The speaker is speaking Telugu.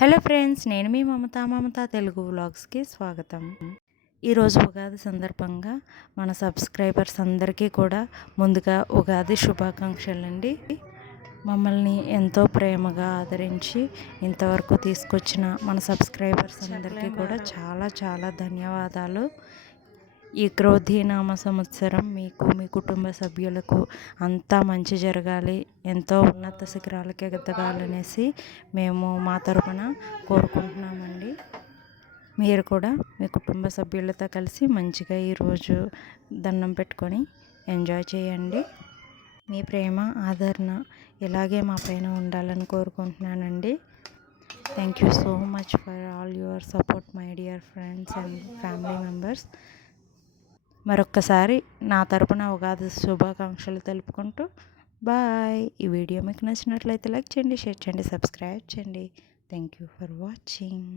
హలో ఫ్రెండ్స్ నేను మీ మమత మమత తెలుగు వ్లాగ్స్కి స్వాగతం. ఈరోజు ఉగాది సందర్భంగా మన సబ్స్క్రైబర్స్ అందరికీ కూడా ముందుగా ఉగాది శుభాకాంక్షలు అండి మమ్మల్ని ఎంతో ప్రేమగా ఆదరించి ఇంతవరకు తీసుకొచ్చిన మన సబ్స్క్రైబర్స్ అందరికీ కూడా చాలా చాలా ధన్యవాదాలు. ఈ క్రోధీనామ సంవత్సరం మీకు మీ కుటుంబ సభ్యులకు అంతా మంచి జరగాలి ఎంతో ఉన్నత శిఖరాలకి ఎదగాలనేసి మేము మా తరపున కోరుకుంటున్నామండి. మీరు కూడా మీ కుటుంబ సభ్యులతో కలిసి మంచిగా ఈరోజు దండం పెట్టుకొని ఎంజాయ్ చేయండి. మీ ప్రేమ ఆదరణ ఇలాగే మా పైన ఉండాలని కోరుకుంటున్నానండి. Thank you so much for all your support my dear friends and family members మరొక్కసారి నా తరపున ఉగాది శుభాకాంక్షలు తెలుపుకుంటూ బాయ్. ఈ వీడియో మీకు నచ్చినట్లయితే లైక్ చేయండి షేర్ చేయండి సబ్స్క్రైబ్ చేయండి. Thank you for watching